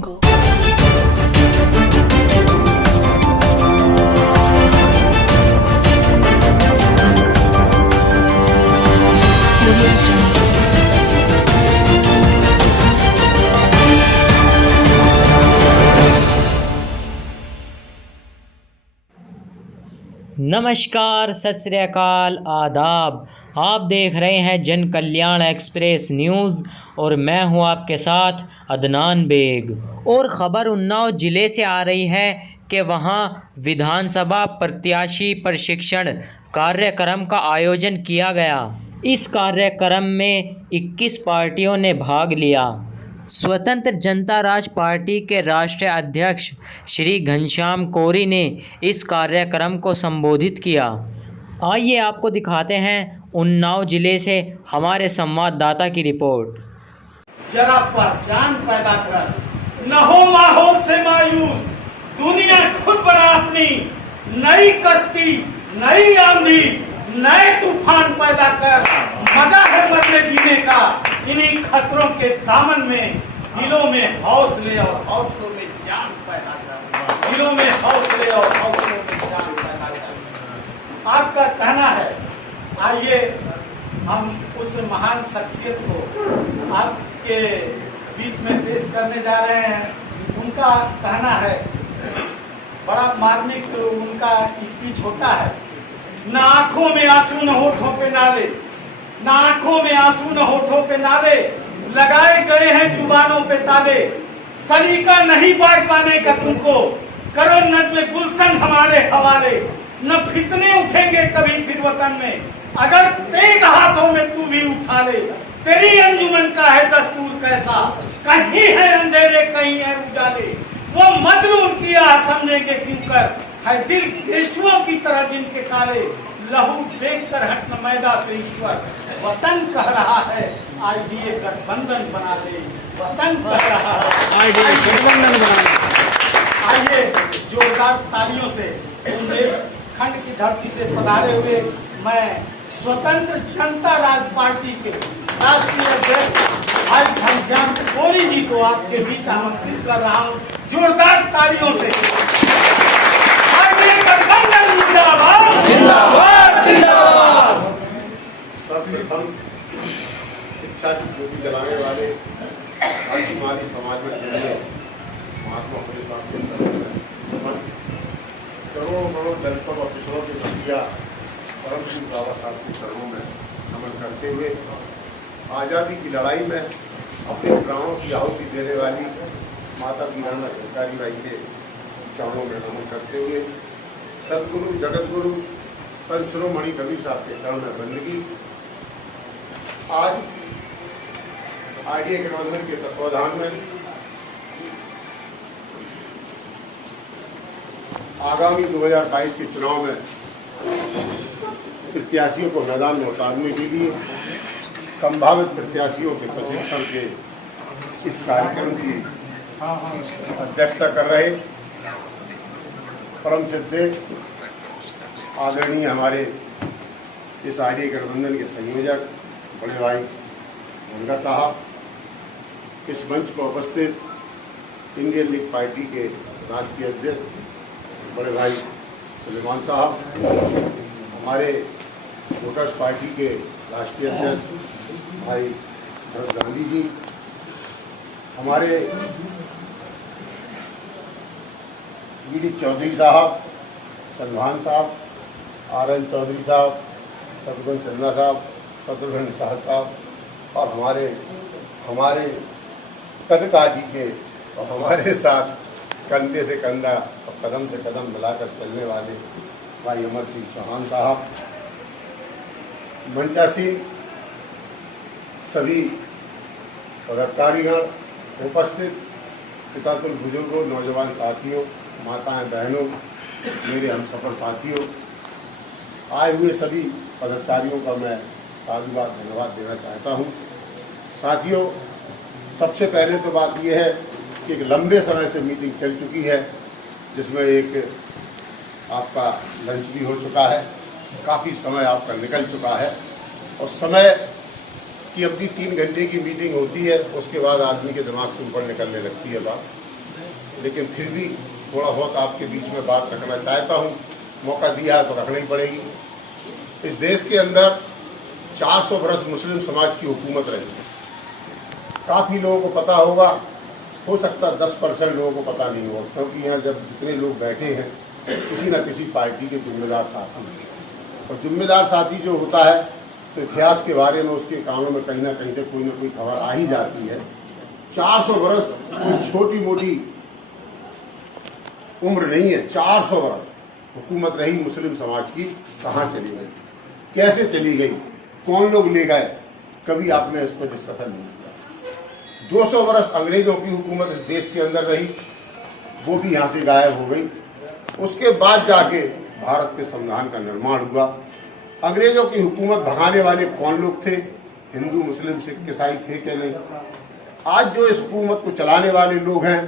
Go. नमस्कार, सत श्री अकाल, आदाब। आप देख रहे हैं जन कल्याण एक्सप्रेस न्यूज़ और मैं हूं आपके साथ अदनान बेग। और ख़बर उन्नाव ज़िले से आ रही है कि वहां विधानसभा प्रत्याशी प्रशिक्षण कार्यक्रम का आयोजन किया गया। इस कार्यक्रम में 21 पार्टियों ने भाग लिया। स्वतंत्र जनता राज पार्टी के राष्ट्रीय अध्यक्ष श्री घनश्याम कोरी ने इस कार्यक्रम को संबोधित किया। आइए आपको दिखाते हैं उन्नाव जिले से हमारे संवाददाता की रिपोर्ट। जरा पहचान पैदा कर, न हो माहौल से मायूस, दुनिया खुद बना अपनी नई कश्ती, नई आंधी, नए तूफान पैदा कर। मजा है बदले जीने का, इन्हीं खतरों के दामन में दिलों में हौसले और हौसलों में जान पैदा कर। दिलों में हौसले और हौसलों में जान पैदा कर। आपका कहना है, आइए हम उस महान शख्सियत को आपके बीच में पेश करने जा रहे हैं। उनका कहना है, बड़ा मार्मिक उनका स्पीच होता है। न आंखों में आंसू न होठों पे नाले, न आंखों में आंसू न होठों पे नाले, लगाए गए हैं जुबानों पे ताले। सलीका नहीं बांट पाने का तुमको, करो नज़्म गुलशन हमारे हवाले। न फितने उठेंगे कभी फिर वतन में, अगर तेग हाथों में तू भी उठा ले। तेरी अंजुमन का है दस्तूर कैसा, कहीं है अंधेरे कहीं है उजाले। वो मजलूम किया समझेंगे क्यों कर, है दिल केशुओं की तरह जिनके काले। लहू देखकर हट मैदा से ईश्वर, वतन कह रहा है आईडीए गठबंधन बना ले। वतन कह रहा है आईडीए गठबंधन बना ले। आइए जोरदार तालियों से बुंदेलखंड की धरती से पधारे हुए मैं स्वतंत्र जनता राज पार्टी के राष्ट्रीय अध्यक्ष भाई घनश्याम कोरी जी को आपके बीच आमंत्रित कर रहा हूँ। जोरदार तालियों से गठबंधन जिंदाबाद जिंदाबाद जिंदाबाद। सर्वप्रथम शिक्षा की ज्योति जलाने वाले आदिवासी समाज में जुड़े महात्मा फुले साहब के करोड़ों दलितों और पिछड़ों की बतिया परम सिंह बाबा साहब के चरणों में नमन करते हुए आज़ादी की लड़ाई में अपने प्राणों की आहुति देने वाली माता वीराना सरकारी बाई के चरणों में नमन करते हुए सदगुरु जगतगुरु संत शिरोमणि कबीर साहब के चरण में बंदगी। आज आईडीए गठबंधन के तत्वाधान में आगामी 2022 के चुनाव में प्रत्याशियों को मैदान में उतारने के लिए संभावित प्रत्याशियों के प्रशिक्षण के इस कार्यक्रम की अध्यक्षता कर रहे परम सिद्धे आदरणीय हमारे इस आईडीए गठबंधन के संयोजक बड़े भाई धनगर साहब, इस मंच पर उपस्थित इंडियन लीग पार्टी के राष्ट्रीय अध्यक्ष बड़े भाई सुलेमान साहब, हमारे वोटर्स पार्टी के राष्ट्रीय अध्यक्ष भाई भरत गांधी जी, हमारे डी चौधरी साहब, सलमान साहब, आर.एन. चौधरी साहब, शत्रुघ्न सिन्हा साहब, शत्रुघ्न साहब और हमारे कद काठी के और हमारे साथ कंधे से कंधा और कदम से कदम मिलाकर चलने वाले भाई अमर सिंह चौहान साहब, मंचासीन सभी पदाधिकारीगण, उपस्थित पितातुल बुजुर्गों, नौजवान साथियों, माताएं बहनों, मेरे हमसफर साथियों, आए हुए सभी पदाधिकारियों का मैं साधुवाद धन्यवाद देना चाहता हूं। साथियों, सबसे पहले तो बात यह है कि एक लंबे समय से मीटिंग चल चुकी है, जिसमें एक आपका लंच भी हो चुका है, काफ़ी समय आपका निकल चुका है और समय की अवधि 3 घंटे की मीटिंग होती है, उसके बाद आदमी के दिमाग से ऊपर निकलने लगती है बात। लेकिन फिर भी थोड़ा बहुत आपके बीच में बात रखना चाहता हूँ। मौका दिया है तो रखना ही पड़ेगी। इस देश के अंदर 400 बरस मुस्लिम समाज की हुकूमत रही है। काफ़ी लोगों को पता होगा, हो सकता है 10% लोगों को पता नहीं होगा, क्योंकि यहाँ जब जितने लोग बैठे हैं किसी न किसी पार्टी के जिम्मेदार साथी हैं। और जिम्मेदार साथी जो होता है तो इतिहास के बारे में उसके कानों में कहीं ना कहीं से कोई ना कोई खबर आ ही जाती है। 400 बरस कोई छोटी मोटी उम्र नहीं है। 400 बरस हुकूमत रही मुस्लिम समाज की, कहाँ चली गई, कैसे चली गई, कौन लोग ले गए, कभी आपने इस पर डिस्कशन नहीं किया। 200 बरस अंग्रेजों की हुकूमत इस देश के अंदर रही, वो भी यहाँ से गायब हो गई। उसके बाद जाके भारत के संविधान का निर्माण हुआ। अंग्रेजों की हुकूमत भगाने वाले कौन लोग थे? हिंदू, मुस्लिम, सिख, ईसाई थे क्या नहीं? आज जो इस हुकूमत को चलाने वाले लोग हैं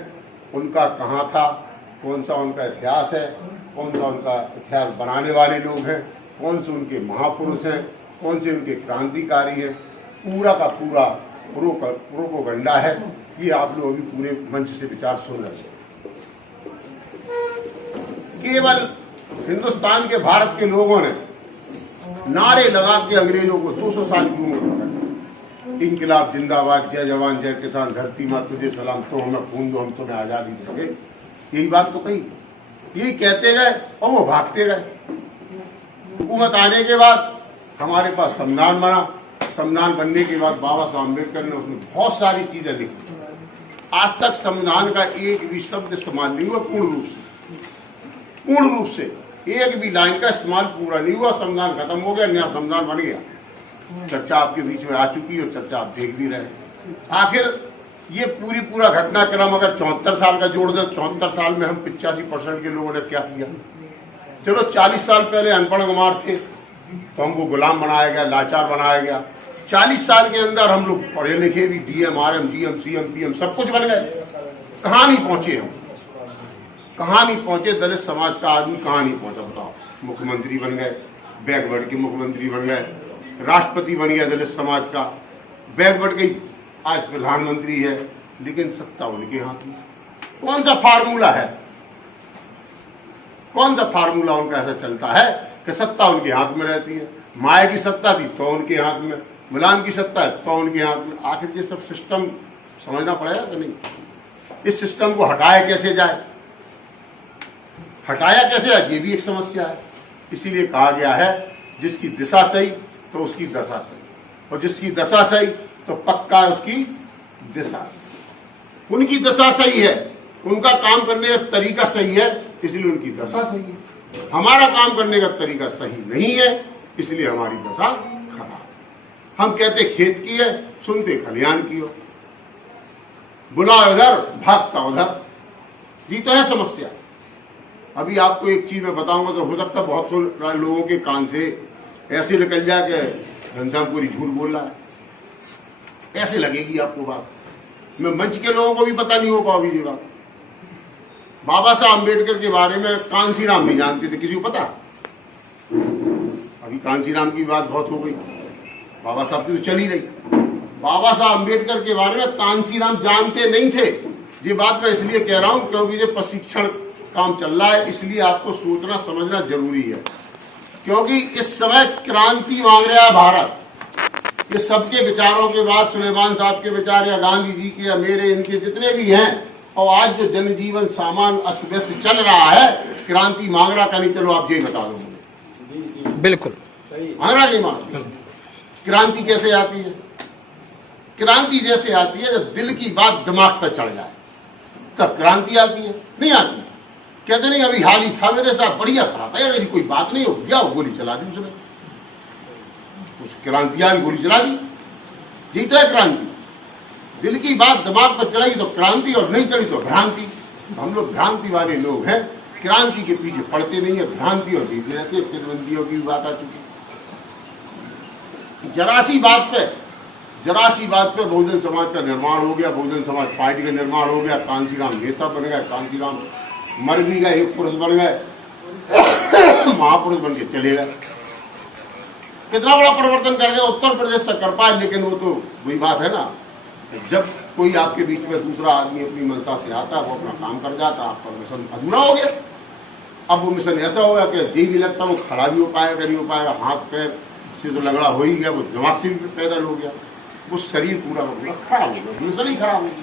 उनका कहाँ था, कौन सा उनका इतिहास है, कौन सा उनका इतिहास बनाने वाले लोग हैं, कौन से उनके महापुरुष हैं, कौन से उनके क्रांतिकारी हैं, पूरा का पूरा प्रोपोगंडा है। ये आप लोग अभी पूरे मंच से विचार सुन रहे हैं। केवल हिंदुस्तान के भारत के लोगों ने नारे लगा के अंग्रेजों को 200 साल की उम्र तक इंकलाब जिंदाबाद, जय जवान जय किसान, धरती माँ तुझे सलाम, तो हमें खून दो हम तुम्हें आजादी देंगे, यही बात तो कही। यही कहते गए और वो भागते गए। हुकूमत आने के बाद हमारे पास संविधान बना। संविधान बनने के बाद बाबा साहब अम्बेडकर ने उसमें बहुत सारी चीजें लिखी। आज तक संविधान का एक भी शब्द इस्तेमाल नहीं हुआ पूर्ण रूप से एक भी लाइन का इस्तेमाल पूरा नहीं हुआ। संविधान खत्म हो गया, नया संविधान बन गया। चर्चा आपके बीच में आ चुकी है और चर्चा आप देख भी रहे हैं। आखिर ये पूरा घटनाक्रम अगर 74 साल का जोड़ दे, 74 साल में हम 85% के लोगों ने क्या किया? चलो 40 साल पहले अनपढ़ गंवार थे तो हमको गुलाम बनाया गया, लाचार बनाया गया। 40 साल के अंदर हम लोग पढ़े लिखे भी, DM, RM, GM, CM, PM सब कुछ बन गए। कहाँ नहीं पहुंचे हम? कहाँ नहीं पहुंचे? दलित समाज का आदमी कहाँ नहीं पहुंचा बताओ? मुख्यमंत्री बन गए, बैकवर्ड के मुख्यमंत्री बन गए, राष्ट्रपति बन गया दलित समाज का, बैकवर्ड के आज प्रधानमंत्री है, लेकिन सत्ता उनके हाथ में। कौन सा फार्मूला है? कौन सा फार्मूला उनका ऐसा चलता है कि सत्ता उनके हाथ में रहती है? माया की सत्ता थी तो उनके हाथ में, गुलाम की सत्ता है तो उनके हाथ में। आखिर ये सब सिस्टम समझना पड़ेगा कि नहीं? इस सिस्टम को हटाया कैसे जाए? हटाया कैसे जाए ये भी एक समस्या है। इसीलिए कहा गया है जिसकी दिशा सही तो उसकी दशा सही, और जिसकी दशा सही तो पक्का उसकी दिशा सही। उनकी दशा सही है, उनका काम करने का तरीका सही है, इसलिए उनकी दशा सही है। हमारा काम करने का तरीका सही नहीं है, इसलिए हमारी दशा खराब। हम कहते खेत की है, सुनते खलियान की हो, बुलाओ इधर भागता उधर। जी तो है समस्या। अभी आपको एक चीज मैं बताऊंगा तो हो सकता है बहुत से लोगों के कान से ऐसे निकल जाए कि घनश्यामपुरी झूठ बोल रहा है, ऐसे लगेगी आपको बात। मैं मंच के लोगों को भी पता नहीं होगा अभी ये बात। बाबा साहब अम्बेडकर के बारे में कांसीराम नहीं जानते थे, किसी को पता? अभी कांसीराम की बात बहुत हो गई, बाबा साहब की तो चली रही। बाबा साहब अम्बेडकर के बारे में कांसीराम जानते नहीं थे। ये बात मैं इसलिए कह रहा हूं क्योंकि ये प्रशिक्षण काम चल रहा है, इसलिए आपको सोचना समझना जरूरी है। क्योंकि इस समय क्रांति मांग रहा है भारत। ये सबके विचारों के बाद, सुलेमान साहब के विचार या गांधी जी के या मेरे, इनके जितने भी हैं, और आज जो जनजीवन सामान अस्त व्यस्त चल रहा है, क्रांति मांग रहा का नहीं? चलो आप यही बता दो मुझे। बिल्कुल मांग रहा नहीं मांग रहा? क्रांति कैसे आती है? क्रांति जैसे आती है जब दिल की बात दिमाग पर चढ़ जाए, तब क्रांति आती है। नहीं आती। कहते नहीं अभी हाल ही था मेरे साथ, बढ़िया खड़ा था यार, कोई बात नहीं हो गया, वो गोली चला दी उसने, उस क्रांति आई, गोली चला दी। यही तो है क्रांति। दिल की बात दिमाग पर चढ़ी तो क्रांति, और नहीं चढ़ी तो भ्रांति। हम लोग भ्रांति वाले लोग हैं, क्रांति के पीछे पड़ते नहीं है, भ्रांति और जीते रहते हैं। फिरबंदियों की बात आ चुकी। जरा सी बात पे बहुजन समाज का निर्माण हो गया, बहुजन समाज पार्टी का निर्माण हो गया, कांसीराम नेता बन गए, कांसीराम मर भी गए, एक पुरुष बन गए, महापुरुष बन के चले गए। कितना बड़ा परिवर्तन कर गए, उत्तर प्रदेश तक कर पाए। लेकिन वो तो वही बात है ना, जब कोई आपके बीच में दूसरा आदमी अपनी मंशा से आता, वो अपना काम कर जाता, आपका मिशन अधूरा हो गया। अब वो मिशन ऐसा होगा कि जी भी लगता वो खड़ा भी हो पाएगा, नहीं हो पाएगा, हाथ पैर से तो लगड़ा हो ही गया, वो दिमाग से भी पैदल हो गया, वो शरीर पूरा खराब हो गया, मिशन ही खराब हो गया।